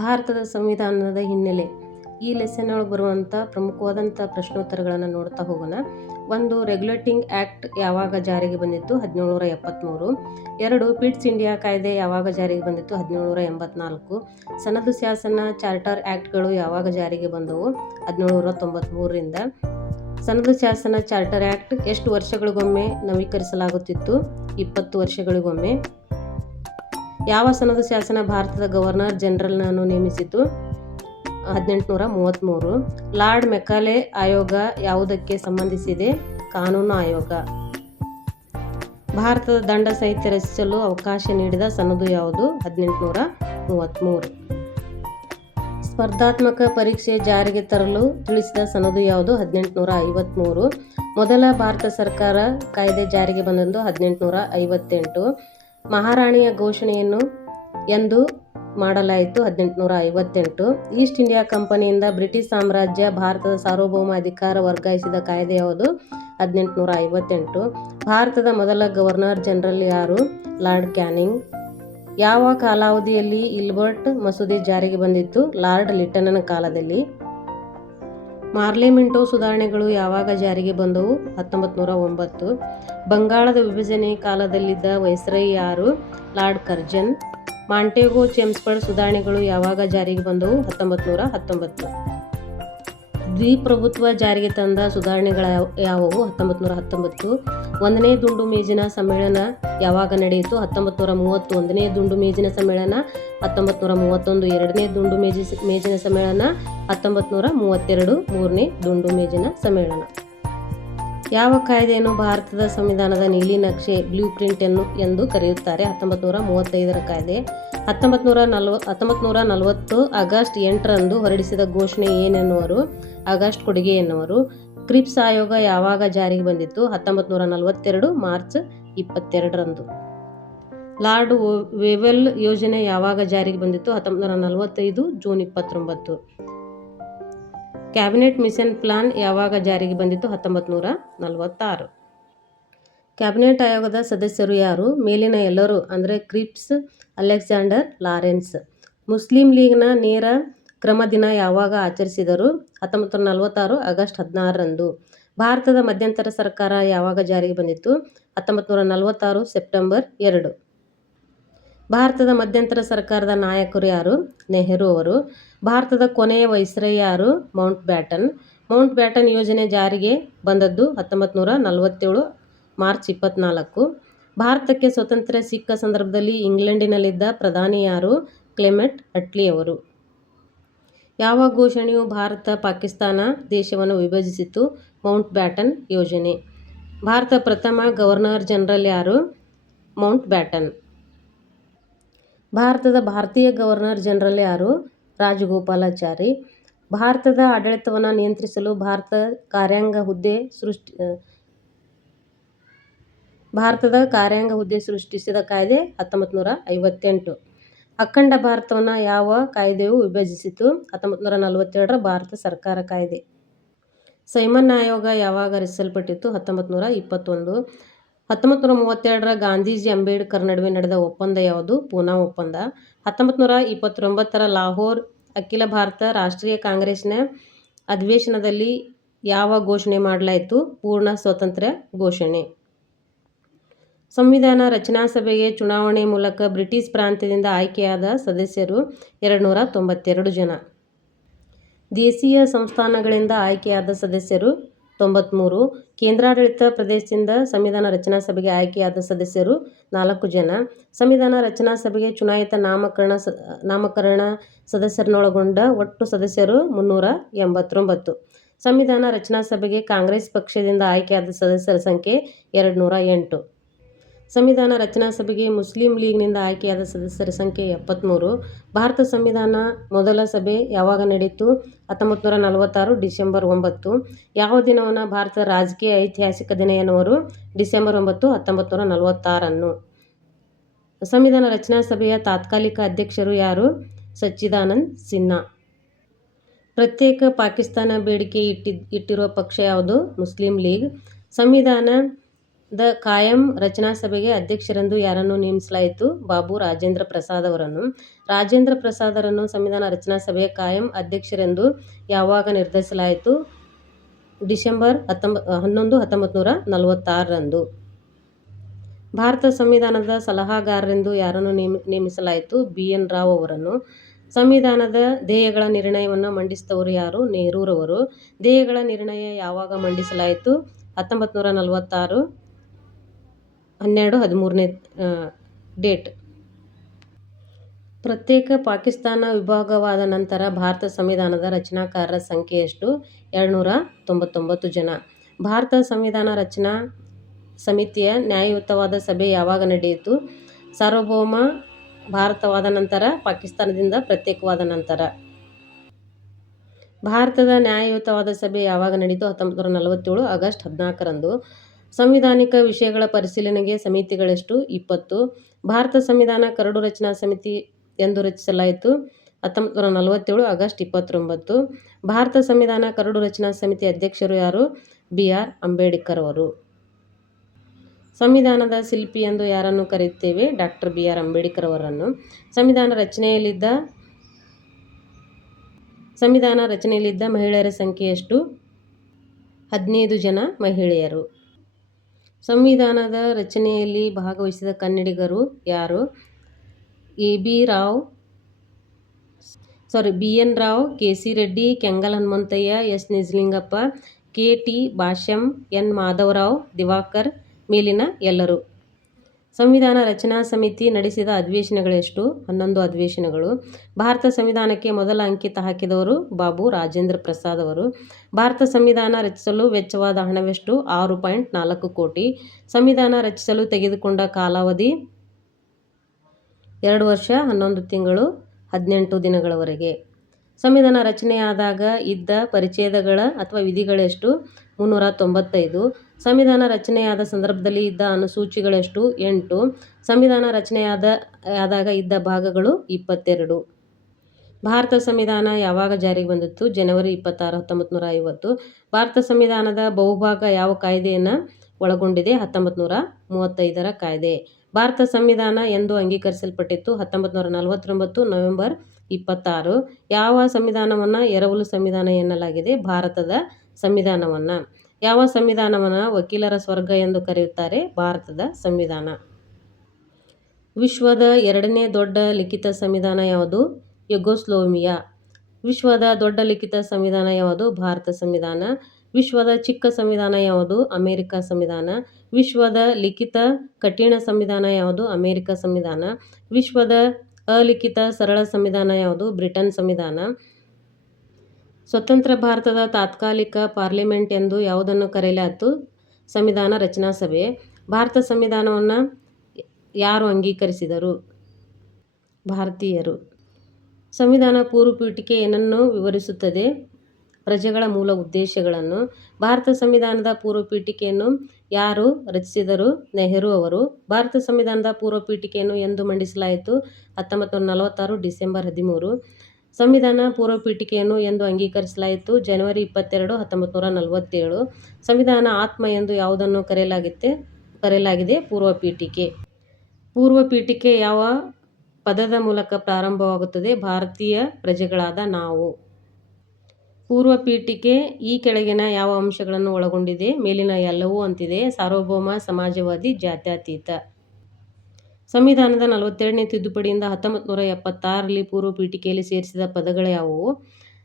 ಭಾರತದ ಸಂವಿಧಾನದ ಹಿನ್ನೆಲೆ. ಈ ಲೆಸನ್ ಒಳಗೆ ಬರುವಂಥ ಪ್ರಮುಖವಾದಂಥ ಪ್ರಶ್ನೋತ್ತರಗಳನ್ನು ನೋಡ್ತಾ ಹೋಗೋಣ. 1. ರೆಗ್ಯುಲೇಟಿಂಗ್ ಆ್ಯಕ್ಟ್ ಯಾವಾಗ ಜಾರಿಗೆ ಬಂದಿತ್ತು? 1773. 2. ಪಿಟ್ಸ್ ಇಂಡಿಯಾ ಕಾಯ್ದೆ ಯಾವಾಗ ಜಾರಿಗೆ ಬಂದಿತ್ತು? 1784. ಸನದು ಶಾಸನ ಚಾರ್ಟರ್ ಆ್ಯಕ್ಟ್ಗಳು ಯಾವಾಗ ಜಾರಿಗೆ ಬಂದವು? 1793ರಿಂದ. ಸನದು ಶಾಸನ ಚಾರ್ಟರ್ ಆ್ಯಕ್ಟ್ ಎಷ್ಟು ವರ್ಷಗಳಿಗೊಮ್ಮೆ ನವೀಕರಿಸಲಾಗುತ್ತಿತ್ತು? 20 ವರ್ಷಗಳಿಗೊಮ್ಮೆ. ಯಾವ ಸನದು ಶಾಸನ ಭಾರತದ ಗವರ್ನರ್ ಜನರಲ್ನನ್ನು ನೇಮಿಸಿತು? 1833. ಲಾರ್ಡ್ ಮೆಕಾಲೆ ಆಯೋಗ ಯಾವುದಕ್ಕೆ ಸಂಬಂಧಿಸಿದೆ? ಕಾನೂನು ಆಯೋಗ. ಭಾರತದ ದಂಡ ಸಂಹಿತೆ ರಚಿಸಲು ಅವಕಾಶ ನೀಡಿದ ಸನದು ಯಾವುದು? 1833. ಸ್ಪರ್ಧಾತ್ಮಕ ಪರೀಕ್ಷೆ ಜಾರಿಗೆ ತರಲು ತಿಳಿಸಿದ ಸನದು ಯಾವುದು? 1853. ಮೊದಲ ಭಾರತ ಸರ್ಕಾರ ಕಾಯ್ದೆ ಜಾರಿಗೆ ಬಂದದ್ದು 1858. ಮಹಾರಾಣಿಯ ಘೋಷಣೆಯನ್ನು ಎಂದು ಮಾಡಲಾಯಿತು? 1858. ಈಸ್ಟ್ ಇಂಡಿಯಾ ಕಂಪನಿಯಿಂದ ಬ್ರಿಟಿಷ್ ಸಾಮ್ರಾಜ್ಯ ಭಾರತದ ಸಾರ್ವಭೌಮ ಅಧಿಕಾರ ವರ್ಗಾಯಿಸಿದ ಕಾಯ್ದೆ ಯಾವುದು? 1858. ಭಾರತದ ಮೊದಲ ಗವರ್ನರ್ ಜನರಲ್ ಯಾರು? Lord canning. ಯಾವ ಕಾಲಾವಧಿಯಲ್ಲಿ ಇಲ್ಬರ್ಟ್ ಮಸೂದೆ ಜಾರಿಗೆ ಬಂದಿತ್ತು? ಲಾರ್ಡ್ ಲಿಟ್ಟನನ ಕಾಲದಲ್ಲಿ. ಪಾರ್ಲಿಮೆಂಟೋ ಸುಧಾರಣೆಗಳು ಯಾವಾಗ ಜಾರಿಗೆ ಬಂದವು? 1909. ಬಂಗಾಳದ ವಿಭಜನೆ ಕಾಲದಲ್ಲಿದ್ದ ವೈಸ್ರಾಯ್ ಯಾರು? Lord Curzon. ಮಾಂಟೆಗೋ ಚೆಮ್ಸ್ಫರ್ಡ್ ಸುಧಾರಣೆಗಳು ಯಾವಾಗ ಜಾರಿಗೆ ಬಂದವು? 1919. ದ್ವಿಪ್ರಭುತ್ವ ಜಾರಿಗೆ ತಂದ ಸುಧಾರಣೆಗಳ ಯಾವುವು? 1919. ಒಂದನೇ ದುಂಡು ಮೇಜಿನ ಸಮ್ಮೇಳನ ಯಾವಾಗ ನಡೆಯಿತು? 1930. ಒಂದನೇ ದುಂಡು ಮೇಜಿನ ಸಮ್ಮೇಳನ 1931. ಎರಡನೇ ದುಂಡು ಮೇಜಿನ ಸಮ್ಮೇಳನ 1932. ಮೂರನೇ ದುಂಡು ಮೇಜಿನ ಸಮ್ಮೇಳನ. ಯಾವ ಕಾಯ್ದೆಯನ್ನು ಭಾರತದ ಸಂವಿಧಾನದ ನೀಲಿ ನಕ್ಷೆ ಬ್ಲೂ ಪ್ರಿಂಟ್ ಎಂದು ಕರೆಯುತ್ತಾರೆ? 1935ರ ಕಾಯ್ದೆ. 1940 ಆಗಸ್ಟ್ 8ರಂದು ಹೊರಡಿಸಿದ ಘೋಷಣೆ ಏನೆನ್ನುವರು? ಆಗಸ್ಟ್ ಕೊಡುಗೆ ಎನ್ನುವರು. ಕ್ರಿಪ್ಸ್ ಆಯೋಗ ಯಾವಾಗ ಜಾರಿಗೆ ಬಂದಿತ್ತು? 1942 ಮಾರ್ಚ್ 22ರಂದು. ಲಾರ್ಡ್ ವೇವೆಲ್ ಯೋಜನೆ ಯಾವಾಗ ಜಾರಿಗೆ ಬಂದಿತ್ತು? 1945 ಜೂನ್ 29. ಕ್ಯಾಬಿನೆಟ್ ಮಿಷನ್ ಪ್ಲಾನ್ ಯಾವಾಗ ಜಾರಿಗೆ ಬಂದಿತ್ತು? 1946. ಕ್ಯಾಬಿನೆಟ್ ಆಯೋಗದ ಸದಸ್ಯರು ಯಾರು? ಮೇಲಿನ ಎಲ್ಲರೂ ಅಂದರೆ ಕ್ರಿಪ್ಸ್, ಅಲೆಕ್ಸಾಂಡರ್, ಲಾರೆನ್ಸ್. ಮುಸ್ಲಿಂ ಲೀಗ್ನ ನೇರ ಕ್ರಮ ದಿನ ಯಾವಾಗ ಆಚರಿಸಿದರು? 1946 ಆಗಸ್ಟ್ 16ರಂದು. ಭಾರತದ ಮಧ್ಯಂತರ ಸರ್ಕಾರ ಯಾವಾಗ ಜಾರಿಗೆ ಬಂದಿತ್ತು? 1946 ಸೆಪ್ಟೆಂಬರ್ 2. ಭಾರತದ ಮಧ್ಯಂತರ ಸರ್ಕಾರದ ನಾಯಕರು ಯಾರು? ನೆಹರು ಅವರು. ಭಾರತದ ಕೊನೆಯ ವೈಸ್ರಾಯ್ ಯಾರು? Mount baton. ಮೌಂಟ್ ಬ್ಯಾಟನ್ ಯೋಜನೆ ಜಾರಿಗೆ ಬಂದದ್ದು 1947 ಮಾರ್ಚ್ 24. ಭಾರತಕ್ಕೆ ಸ್ವಾತಂತ್ರ್ಯ ಸಿಕ್ಕ ಸಂದರ್ಭದಲ್ಲಿ ಇಂಗ್ಲೆಂಡಿನಲ್ಲಿದ್ದ ಪ್ರಧಾನಿ ಯಾರು? ಕ್ಲೆಮೆಂಟ್ ಅಟ್ಲಿ ಅವರು. ಯಾವ ಘೋಷಣೆಯು ಭಾರತ ಪಾಕಿಸ್ತಾನ ದೇಶವನ್ನು ವಿಭಜಿಸಿತು? ಮೌಂಟ್ ಬ್ಯಾಟನ್ ಯೋಜನೆ. ಭಾರತ ಪ್ರಥಮ ಗವರ್ನರ್ ಜನರಲ್ ಯಾರು? Mount baton. ಭಾರತದ ಭಾರತೀಯ ಗವರ್ನರ್ ಜನರಲ್ ಯಾರು? ರಾಜಗೋಪಾಲಾಚಾರಿ. ಭಾರತದ ಆಡಳಿತವನ್ನು ನಿಯಂತ್ರಿಸಲು ಭಾರತದ ಕಾರ್ಯಾಂಗ ಹುದ್ದೆ ಸೃಷ್ಟಿಸಿದ ಕಾಯ್ದೆ 1958. ಅಖಂಡ ಭಾರತವನ್ನು ಯಾವ ಕಾಯ್ದೆಯು ವಿಭಜಿಸಿತು? 1947ರ ಭಾರತ ಸರ್ಕಾರ ಕಾಯ್ದೆ. ಸೈಮನ್ ಆಯೋಗ ಯಾವಾಗ ರಚಿಸಲ್ಪಟ್ಟಿತು? 1921. 1932ರ ಗಾಂಧೀಜಿ ಅಂಬೇಡ್ಕರ್ ನಡುವೆ ನಡೆದ ಒಪ್ಪಂದ ಯಾವುದು? ಪೂನಾ ಒಪ್ಪಂದ. 1929ರ ಲಾಹೋರ್ ಅಖಿಲ ಭಾರತ ರಾಷ್ಟ್ರೀಯ ಕಾಂಗ್ರೆಸ್ನ ಅಧಿವೇಶನದಲ್ಲಿ ಯಾವ ಘೋಷಣೆ ಮಾಡಲಾಯಿತು? ಪೂರ್ಣ ಸ್ವಾತಂತ್ರ್ಯ ಘೋಷಣೆ. ಸಂವಿಧಾನ ರಚನಾ ಸಭೆಗೆ ಚುನಾವಣೆ ಮೂಲಕ ಬ್ರಿಟಿಷ್ ಪ್ರಾಂತ್ಯದಿಂದ ಆಯ್ಕೆಯಾದ ಸದಸ್ಯರು 292 ಜನ. ದೇಶೀಯ ಸಂಸ್ಥಾನಗಳಿಂದ ಆಯ್ಕೆಯಾದ ಸದಸ್ಯರು 93. ಕೇಂದ್ರಾಡಳಿತ ಪ್ರದೇಶದಿಂದ ಸಂವಿಧಾನ ರಚನಾ ಸಭೆಗೆ ಆಯ್ಕೆಯಾದ ಸದಸ್ಯರು 4 ಜನ. ಸಂವಿಧಾನ ರಚನಾ ಸಭೆಗೆ ಚುನಾಯಿತ ನಾಮಕರಣ ಸದಸ್ಯರನ್ನೊಳಗೊಂಡ ಒಟ್ಟು ಸದಸ್ಯರು 389. ಸಂವಿಧಾನ ರಚನಾ ಸಭೆಗೆ ಕಾಂಗ್ರೆಸ್ ಪಕ್ಷದಿಂದ ಆಯ್ಕೆಯಾದ ಸದಸ್ಯರ ಸಂಖ್ಯೆ 208. ಸಂವಿಧಾನ ರಚನಾ ಸಭೆಗೆ ಮುಸ್ಲಿಂ ಲೀಗ್ನಿಂದ ಆಯ್ಕೆಯಾದ ಸದಸ್ಯರ ಸಂಖ್ಯೆ 73. ಭಾರತ ಸಂವಿಧಾನ ಮೊದಲ ಸಭೆ ಯಾವಾಗ ನಡೆಯಿತು? 1946 ಡಿಸೆಂಬರ್ 9. ಯಾವ ದಿನವನ್ನು ಭಾರತದ ರಾಜಕೀಯ ಐತಿಹಾಸಿಕ ದಿನ ಎನ್ನುವರು? ಡಿಸೆಂಬರ್ 9, 1946. ಸಂವಿಧಾನ ರಚನಾ ಸಭೆಯ ತಾತ್ಕಾಲಿಕ ಅಧ್ಯಕ್ಷರು ಯಾರು? ಸಚ್ಚಿದಾನಂದ್ ಸಿನ್ಹಾ. ಪ್ರತ್ಯೇಕ ಪಾಕಿಸ್ತಾನ ಬೇಡಿಕೆ ಇಟ್ಟಿರುವ ಪಕ್ಷ ಯಾವುದು? Muslim league. ಸಂವಿಧಾನ ಕಾಯಂ ರಚನಾ ಸಭೆಗೆ ಅಧ್ಯಕ್ಷರೆಂದು ಯಾರನ್ನು ನೇಮಿಸಲಾಯಿತು? ಬಾಬು ರಾಜೇಂದ್ರ ಪ್ರಸಾದ್ ಅವರನ್ನು. ರಾಜೇಂದ್ರ ಪ್ರಸಾದರನ್ನು ಸಂವಿಧಾನ ರಚನಾ ಸಭೆಯ ಕಾಯಂ ಅಧ್ಯಕ್ಷರೆಂದು ಯಾವಾಗ ನಿರ್ಧರಿಸಲಾಯಿತು? ಡಿಸೆಂಬರ್ 11, 1946ರಂದು. ಭಾರತ ಸಂವಿಧಾನದ ಸಲಹಾಗಾರರೆಂದು ಯಾರನ್ನು ನೇಮಿಸಲಾಯಿತು? ಬಿ. ಎನ್. ರಾವ್ ಅವರನ್ನು. ಸಂವಿಧಾನದ ಧ್ಯೇಯಗಳ ನಿರ್ಣಯವನ್ನು ಮಂಡಿಸಿದವರು ಯಾರು? ನೆಹರೂರವರು. ಧ್ಯೇಯಗಳ ನಿರ್ಣಯ ಯಾವಾಗ ಮಂಡಿಸಲಾಯಿತು? 1946, 12-13ನೇ ಡೇಟ್. ಪ್ರತ್ಯೇಕ ಪಾಕಿಸ್ತಾನ ವಿಭಾಗವಾದ ನಂತರ ಭಾರತ ಸಂವಿಧಾನದ ರಚನಾಕಾರರ ಸಂಖ್ಯೆ ಎಷ್ಟು? 299 ಜನ. ಭಾರತ ಸಂವಿಧಾನ ರಚನಾ ಸಮಿತಿಯ ನ್ಯಾಯಯುತವಾದ ಸಭೆ ಯಾವಾಗ ನಡೆಯಿತು? ಸಾರ್ವಭೌಮ ಭಾರತವಾದ ನಂತರ, ಪಾಕಿಸ್ತಾನದಿಂದ ಪ್ರತ್ಯೇಕವಾದ ನಂತರ. ಭಾರತದ ನ್ಯಾಯಯುತವಾದ ಸಭೆ ಯಾವಾಗ ನಡೆಯಿತು? 1947, ಆಗಸ್ಟ್ 14ರಂದು. ಸಂವಿಧಾನಿಕ ವಿಷಯಗಳ ಪರಿಶೀಲನೆಗೆ ಸಮಿತಿಗಳೆಷ್ಟು? 20. ಭಾರತ ಸಂವಿಧಾನ ಕರಡು ರಚನಾ ಸಮಿತಿ ಎಂದು ರಚಿಸಲಾಯಿತು? 1947, ಆಗಸ್ಟ್ 29. ಭಾರತ ಸಂವಿಧಾನ ಕರಡು ರಚನಾ ಸಮಿತಿ ಅಧ್ಯಕ್ಷರು ಯಾರು? ಬಿ. ಆರ್. ಅಂಬೇಡ್ಕರ್ ಅವರು. ಸಂವಿಧಾನದ ಶಿಲ್ಪಿ ಎಂದು ಯಾರನ್ನು ಕರೆಯುತ್ತೇವೆ? Doctor B. ಆರ್. ಅಂಬೇಡ್ಕರ್ ಅವರನ್ನು. ಸಂವಿಧಾನ ರಚನೆಯಲ್ಲಿದ್ದ ಮಹಿಳೆಯರ ಸಂಖ್ಯೆ ಎಷ್ಟು? 15 ಜನ ಮಹಿಳೆಯರು. ಸಂವಿಧಾನದ ರಚನೆಯಲ್ಲಿ ಭಾಗವಹಿಸಿದ ಕನ್ನಡಿಗರು ಯಾರು? B. N. Rao, K. C. Reddy, Kengal Hanumanthaiah, S. Nijalingappa, K. T. Bhashyam, N. Madhavrao, Diwakar, ಮೇಲಿನ ಎಲ್ಲರೂ. ಸಂವಿಧಾನ ರಚನಾ ಸಮಿತಿ ನಡೆಸಿದ ಅಧಿವೇಶನಗಳೆಷ್ಟು? 11 ಅಧಿವೇಶನಗಳು. ಭಾರತ ಸಂವಿಧಾನಕ್ಕೆ ಮೊದಲ ಅಂಕಿತ ಹಾಕಿದವರು? ಬಾಬು ರಾಜೇಂದ್ರ ಪ್ರಸಾದ್ ಅವರು. ಭಾರತ ಸಂವಿಧಾನ ರಚಿಸಲು ವೆಚ್ಚವಾದ ಹಣವೆಷ್ಟು? 6.4 ಕೋಟಿ. ಸಂವಿಧಾನ ರಚಿಸಲು ತೆಗೆದುಕೊಂಡ ಕಾಲಾವಧಿ? 2 ವರ್ಷ 11 ತಿಂಗಳು 18 ದಿನಗಳವರೆಗೆ. ಸಂವಿಧಾನ ರಚನೆಯಾದಾಗ ಇದ್ದ ಪರಿಚ್ಛೇದಗಳ ಅಥವಾ ವಿಧಿಗಳೆಷ್ಟು? 395. ಸಂವಿಧಾನ ರಚನೆಯಾದ ಸಂದರ್ಭದಲ್ಲಿ ಇದ್ದ ಅನುಸೂಚಿಗಳೆಷ್ಟು? 8. ಸಂವಿಧಾನ ರಚನೆಯಾದಾಗ ಇದ್ದ ಭಾಗಗಳು? 22. ಭಾರತ ಸಂವಿಧಾನ ಯಾವಾಗ ಜಾರಿಗೆ ಬಂದಿತು? ಜನವರಿ 26, 1950. ಭಾರತ ಸಂವಿಧಾನದ ಬಹುಭಾಗ ಯಾವ ಕಾಯ್ದೆಯನ್ನು ಒಳಗೊಂಡಿದೆ? 1935ರ ಕಾಯ್ದೆ. ಭಾರತ ಸಂವಿಧಾನ ಎಂದು ಅಂಗೀಕರಿಸಲ್ಪಟ್ಟಿತು? 1949, ನವೆಂಬರ್ 26. ಯಾವ ಸಂವಿಧಾನವನ್ನು ಎರವಲು ಸಂವಿಧಾನ ಎನ್ನಲಾಗಿದೆ? ಭಾರತದ ಸಂವಿಧಾನವನ್ನು. ಯಾವ ಸಂವಿಧಾನವನ್ನು ವಕೀಲರ ಸ್ವರ್ಗ ಎಂದು ಕರೆಯುತ್ತಾರೆ? ಭಾರತದ ಸಂವಿಧಾನ. ವಿಶ್ವದ 2ನೇ ದೊಡ್ಡ ಲಿಖಿತ ಸಂವಿಧಾನ ಯಾವುದು? ಯುಗೋಸ್ಲಾವಿಯಾ. ವಿಶ್ವದ ದೊಡ್ಡ ಲಿಖಿತ ಸಂವಿಧಾನ ಯಾವುದು? ಭಾರತ ಸಂವಿಧಾನ. ವಿಶ್ವದ ಚಿಕ್ಕ ಸಂವಿಧಾನ ಯಾವುದು? ಅಮೆರಿಕ ಸಂವಿಧಾನ. ವಿಶ್ವದ ಲಿಖಿತ ಕಠಿಣ ಸಂವಿಧಾನ ಯಾವುದು? ಅಮೆರಿಕ ಸಂವಿಧಾನ. ವಿಶ್ವದ ಅಲಿಖಿತ ಸರಳ ಸಂವಿಧಾನ ಯಾವುದು? ಬ್ರಿಟನ್ ಸಂವಿಧಾನ. ಸ್ವತಂತ್ರ ಭಾರತದ ತಾತ್ಕಾಲಿಕ ಪಾರ್ಲಿಮೆಂಟ್ ಎಂದು ಯಾವುದನ್ನು ಕರೆಯಲಾಯಿತು? ಸಂವಿಧಾನ ರಚನಾ ಸಭೆ. ಭಾರತ ಸಂವಿಧಾನವನ್ನು ಯಾರು ಅಂಗೀಕರಿಸಿದರು? ಭಾರತೀಯರು. ಸಂವಿಧಾನ ಪೂರ್ವ ಪೀಠಿಕೆ ಏನನ್ನು ವಿವರಿಸುತ್ತದೆ? ಪ್ರಜೆಗಳ ಮೂಲ ಉದ್ದೇಶಗಳನ್ನು. ಭಾರತ ಸಂವಿಧಾನದ ಪೂರ್ವ ಪೀಠಿಕೆಯನ್ನು ಯಾರು ರಚಿಸಿದರು? ನೆಹರು ಅವರು. ಭಾರತ ಸಂವಿಧಾನದ ಪೂರ್ವ ಪೀಠಿಕೆಯನ್ನು ಎಂದು ಮಂಡಿಸಲಾಯಿತು? 1946, ಡಿಸೆಂಬರ್ 13. ಸಂವಿಧಾನ ಪೂರ್ವ ಪೀಠಿಕೆಯನ್ನು ಎಂದು ಅಂಗೀಕರಿಸಲಾಯಿತು? ಜನವರಿ 22, 1947. ಸಂವಿಧಾನ ಆತ್ಮ ಎಂದು ಯಾವುದನ್ನು ಕರೆಯಲಾಗಿದೆ? ಪೂರ್ವ ಪೀಠಿಕೆ. ಪೂರ್ವ ಪೀಠಿಕೆ ಯಾವ ಪದದ ಮೂಲಕ ಪ್ರಾರಂಭವಾಗುತ್ತದೆ? ಭಾರತೀಯ ಪ್ರಜೆಗಳಾದ ನಾವು. ಪೂರ್ವ ಪೀಠಿಕೆ ಈ ಕೆಳಗಿನ ಯಾವ ಅಂಶಗಳನ್ನು ಒಳಗೊಂಡಿದೆ? ಮೇಲಿನ ಎಲ್ಲವೂ ಅಂತಿದೆ. ಸಾರ್ವಭೌಮ, ಸಮಾಜವಾದಿ, ಜಾತ್ಯತೀತ. ಸಂವಿಧಾನದ 42ನೇ ತಿದ್ದುಪಡಿಯಿಂದ 1976ರಲ್ಲಿ ಪೂರ್ವ ಪೀಠಿಕೆಯಲ್ಲಿ ಸೇರಿಸಿದ ಪದಗಳ್ಯಾವುವು?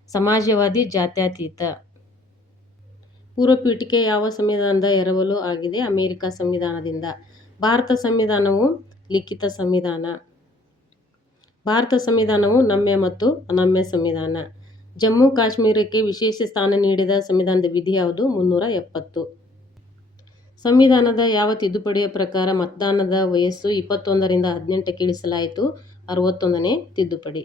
ಸಮಾಜವಾದಿ, ಜಾತ್ಯತೀತ. ಪೂರ್ವ ಪೀಠಿಕೆ ಯಾವ ಸಂವಿಧಾನದ ಎರವಲು ಆಗಿದೆ? ಅಮೆರಿಕ ಸಂವಿಧಾನದಿಂದ. ಭಾರತ ಸಂವಿಧಾನವು ಲಿಖಿತ ಸಂವಿಧಾನ. ಭಾರತ ಸಂವಿಧಾನವು ನಮ್ಯ ಮತ್ತು ಅನಮ್ಯ ಸಂವಿಧಾನ. ಜಮ್ಮು ಕಾಶ್ಮೀರಕ್ಕೆ ವಿಶೇಷ ಸ್ಥಾನ ನೀಡಿದ ಸಂವಿಧಾನದ ವಿಧಿ ಯಾವುದು? 370. ಸಂವಿಧಾನದ ಯಾವ ತಿದ್ದುಪಡಿಯ ಪ್ರಕಾರ ಮತದಾನದ ವಯಸ್ಸು 21ರಿಂದ 18ಕ್ಕೆ ಇಳಿಸಲಾಯಿತು? 61ನೇ ತಿದ್ದುಪಡಿ.